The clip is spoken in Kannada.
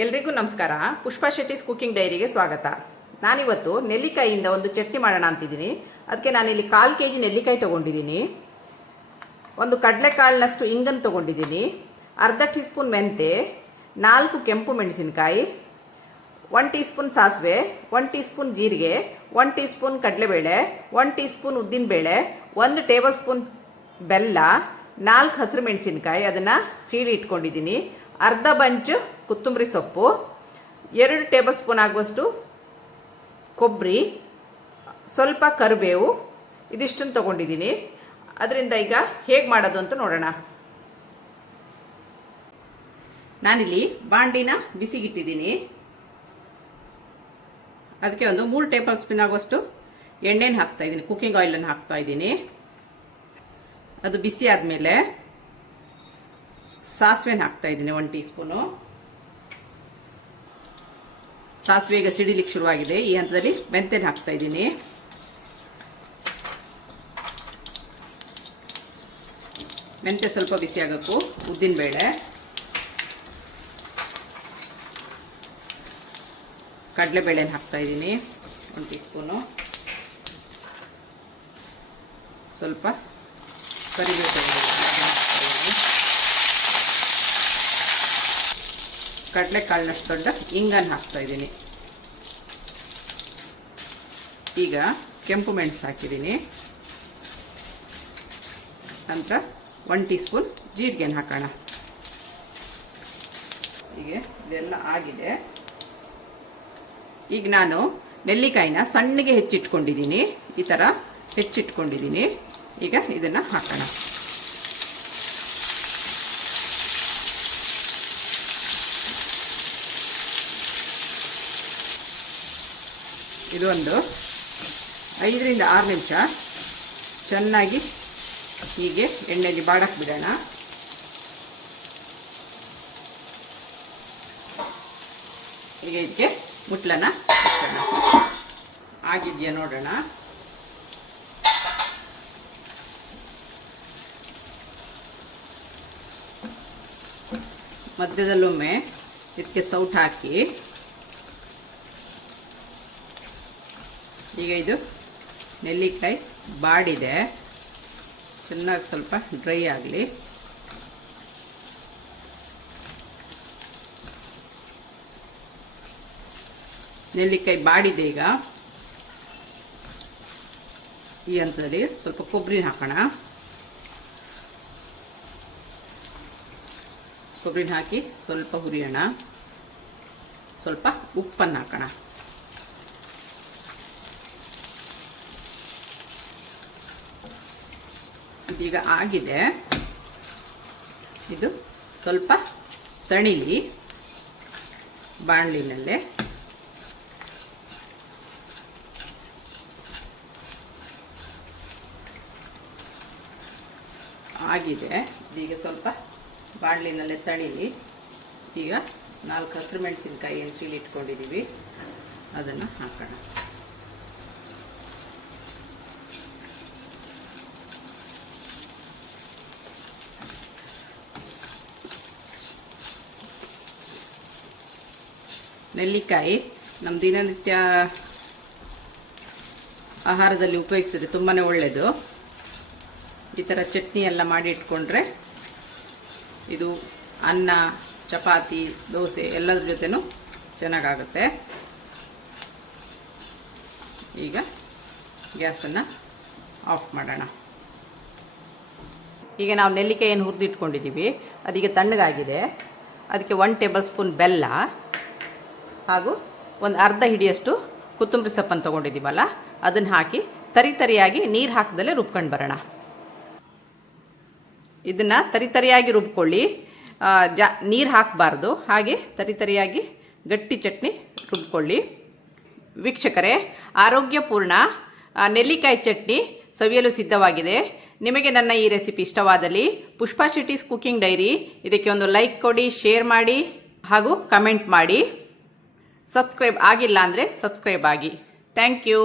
ಎಲ್ರಿಗೂ ನಮಸ್ಕಾರ. ಪುಷ್ಪಾ ಶೆಟ್ಟಿಸ್ ಕುಕಿಂಗ್ ಡೈರಿಗೆ ಸ್ವಾಗತ. ನಾನಿವತ್ತು ನೆಲ್ಲಿಕಾಯಿಯಿಂದ ಒಂದು ಚಟ್ನಿ ಮಾಡೋಣ ಅಂತಿದ್ದೀನಿ. ಅದಕ್ಕೆ ನಾನಿಲ್ಲಿ 1/4 kg ನೆಲ್ಲಿಕಾಯಿ ತೊಗೊಂಡಿದ್ದೀನಿ, ಒಂದು ಕಡಲೆಕಾಳಿನಷ್ಟು ಇಂಗನ್ನು ತೊಗೊಂಡಿದ್ದೀನಿ, ಅರ್ಧ ಟೀ ಸ್ಪೂನ್ ಮೆಂತೆ, 4 ಕೆಂಪು ಮೆಣಸಿನಕಾಯಿ, 1 ಟೀ ಸ್ಪೂನ್ ಸಾಸಿವೆ, 1 ಟೀ ಸ್ಪೂನ್ ಜೀರಿಗೆ, 1 ಟೀ ಸ್ಪೂನ್ ಕಡಲೆಬೇಳೆ, 1 ಟೀ ಸ್ಪೂನ್ ಉದ್ದಿನಬೇಳೆ, 1 ಟೇಬಲ್ ಸ್ಪೂನ್ ಬೆಲ್ಲ, 4 ಹಸಿರು ಮೆಣಸಿನಕಾಯಿ ಅದನ್ನು ಸೀಳಿ ಇಟ್ಕೊಂಡಿದ್ದೀನಿ, ಅರ್ಧ ಬಂಚು ಕೊತ್ತಂಬರಿ ಸೊಪ್ಪು, 2 ಟೇಬಲ್ ಸ್ಪೂನ್ ಆಗುವಷ್ಟು ಕೊಬ್ಬರಿ, ಸ್ವಲ್ಪ ಕರಿಬೇವು, ಇದಿಷ್ಟನ್ನು ತೊಗೊಂಡಿದ್ದೀನಿ. ಅದರಿಂದ ಈಗ ಹೇಗೆ ಮಾಡೋದು ಅಂತ ನೋಡೋಣ. ನಾನಿಲ್ಲಿ ಬಾಂಡಿನ ಬಿಸಿಗಿಟ್ಟಿದ್ದೀನಿ. ಅದಕ್ಕೆ ಒಂದು 3 ಟೇಬಲ್ ಸ್ಪೂನ್ ಆಗುವಷ್ಟು ಎಣ್ಣೆನ ಹಾಕ್ತಾಯಿದ್ದೀನಿ, ಕುಕ್ಕಿಂಗ್ ಆಯಿಲನ್ನು ಹಾಕ್ತಾಯಿದ್ದೀನಿ. ಅದು ಬಿಸಿ ಆದಮೇಲೆ ಸಾಸಿವೆನ ಹಾಕ್ತಾಯಿದ್ದೀನಿ, 1 ಟೀ ಸ್ಪೂನು. ಸಾಸಿವೆ ಈಗ ಸಿಡಿಲಿಕ್ಕೆ ಶುರುವಾಗಿದೆ. ಈ ಹಂತದಲ್ಲಿ ಮೆಂತೆನ ಹಾಕ್ತಾಯಿದ್ದೀನಿ. ಮೆಂತೆ ಸ್ವಲ್ಪ ಬಿಸಿ ಆಗೋಕ್ಕೂ ಉದ್ದಿನಬೇಳೆ, ಕಡಲೆಬೇಳೆನ ಹಾಕ್ತಾಯಿದ್ದೀನಿ, 1 ಟೀ ಸ್ಪೂನು. ಸ್ವಲ್ಪ ಕರಿಬೇವು, ಕಡಲೆಕಾಳಿನಷ್ಟು ದೊಡ್ಡ ಇಂಗನ್ನು ಹಾಕ್ತಾಯಿದ್ದೀನಿ. ಈಗ ಕೆಂಪು ಮೆಣಸು ಹಾಕಿದ್ದೀನಿ. ನಂತರ 1 ಟೀ ಸ್ಪೂನ್ ಜೀರಿಗೆನ ಹಾಕೋಣ. ಹೀಗೆ ಇದೆಲ್ಲ ಆಗಿದೆ. ಈಗ ನಾನು ನೆಲ್ಲಿಕಾಯಿನ ಸಣ್ಣಗೆ ಹೆಚ್ಚಿಟ್ಕೊಂಡಿದ್ದೀನಿ, ಈ ಥರ ಹೆಚ್ಚಿಟ್ಕೊಂಡಿದ್ದೀನಿ. ಈಗ ಇದನ್ನು ಹಾಕೋಣ. ಇದು ಒಂದು 5 ರಿಂದ 6 ನಿಮಿಷ ಚೆನ್ನಾಗಿ ಹೀಗೆ ಎಣ್ಣೆಯಲ್ಲಿ ಬಾಡಕ್ಕೆ ಬಿಡೋಣ. ಈಗ ಇದಕ್ಕೆ ಮುಟ್ಲನ್ನ ಹಾಕೋಣ. ಆಗಿದೆಯಾ ನೋಡೋಣ. ಮಧ್ಯದಲ್ಲೊಮ್ಮೆ ಇದಕ್ಕೆ ಸೌಟ್ ಹಾಕಿ, ಈಗ ಇದು ನೆಲ್ಲಿಕಾಯಿ ಬಾಡಿದೆ, ಚೆನ್ನಾಗಿ ಸ್ವಲ್ಪ ಡ್ರೈ ಆಗಲಿ. ನೆಲ್ಲಿಕಾಯಿ ಬಾಡಿದೆ. ಈಗ ಈ ಹಂತದಲ್ಲಿ ಸ್ವಲ್ಪ ಕೊಬ್ಬರಿನ ಹಾಕೋಣ. ಕೊಬ್ಬರಿನ ಹಾಕಿ ಸ್ವಲ್ಪ ಹುರಿಯೋಣ. ಸ್ವಲ್ಪ ಉಪ್ಪನ್ನು ಹಾಕೋಣ. ಈಗ ಆಗಿದೆ. ಇದು ಸ್ವಲ್ಪ ತಣಿಲಿ ಬಾಣಲಿನಲ್ಲೇ. ಆಗಿದೆ. ಈಗ ಸ್ವಲ್ಪ ಬಾಣಲಿನಲ್ಲೇ ತಣಿಲಿ. ಈಗ 4 ಹಸಿರು ಮೆಣಸಿನಕಾಯಿ ಏನು ಸೀಳಿ ಇಟ್ಕೊಂಡಿದ್ದೀವಿ ಅದನ್ನು ಹಾಕೋಣ. ನೆಲ್ಲಿಕಾಯಿ ನಮ್ಮ ದಿನನಿತ್ಯ ಆಹಾರದಲ್ಲಿ ಉಪಯೋಗಿಸಿದ್ರೆ ತುಂಬಾ ಒಳ್ಳೆಯದು. ಈ ಥರ ಚಟ್ನಿ ಎಲ್ಲ ಮಾಡಿ ಇಟ್ಕೊಂಡ್ರೆ ಇದು ಅನ್ನ, ಚಪಾತಿ, ದೋಸೆ ಎಲ್ಲದ್ರ ಜೊತೆನೂ ಚೆನ್ನಾಗಾಗುತ್ತೆ. ಈಗ ಗ್ಯಾಸನ್ನು ಆಫ್ ಮಾಡೋಣ. ಈಗ ನಾವು ನೆಲ್ಲಿಕಾಯಿಯನ್ನು ಹುರಿದಿಟ್ಕೊಂಡಿದ್ದೀವಿ, ಅದೀಗ ತಣ್ಣಗಾಗಿದೆ. ಅದಕ್ಕೆ 1 ಟೇಬಲ್ ಸ್ಪೂನ್ ಬೆಲ್ಲ ಹಾಗೂ ಒಂದು ಅರ್ಧ ಹಿಡಿಯಷ್ಟು ಕೊತ್ತಂಬರಿ ಸೊಪ್ಪನ್ನು ತೊಗೊಂಡಿದ್ದೀವಲ್ಲ ಅದನ್ನು ಹಾಕಿ ತರಿಯಾಗಿ ನೀರು ಹಾಕದಲ್ಲೇ ರುಬ್ಕೊಂಡು ಬರೋಣ. ಇದನ್ನು ತರಿಯಾಗಿ ರುಬ್ಕೊಳ್ಳಿ, ನೀರು ಹಾಕಬಾರ್ದು. ಹಾಗೆ ತರಿಯಾಗಿ ಗಟ್ಟಿ ಚಟ್ನಿ ರುಬ್ಕೊಳ್ಳಿ. ವೀಕ್ಷಕರೇ, ಆರೋಗ್ಯಪೂರ್ಣ ನೆಲ್ಲಿಕಾಯಿ ಚಟ್ನಿ ಸವಿಯಲು ಸಿದ್ಧವಾಗಿದೆ. ನಿಮಗೆ ನನ್ನ ಈ ರೆಸಿಪಿ ಇಷ್ಟವಾದಲ್ಲಿ ಪುಷ್ಪಾ ಶೆಟ್ಟಿಸ್ ಕುಕಿಂಗ್ ಡೈರಿ ಇದಕ್ಕೆ ಒಂದು ಲೈಕ್ ಕೊಡಿ, ಶೇರ್ ಮಾಡಿ ಹಾಗೂ ಕಮೆಂಟ್ ಮಾಡಿ. ಸಬ್ಸ್ಕ್ರೈಬ್ ಆಗಿಲ್ಲ ಅಂದರೆ ಸಬ್ಸ್ಕ್ರೈಬ್ ಆಗಿ. Thank you.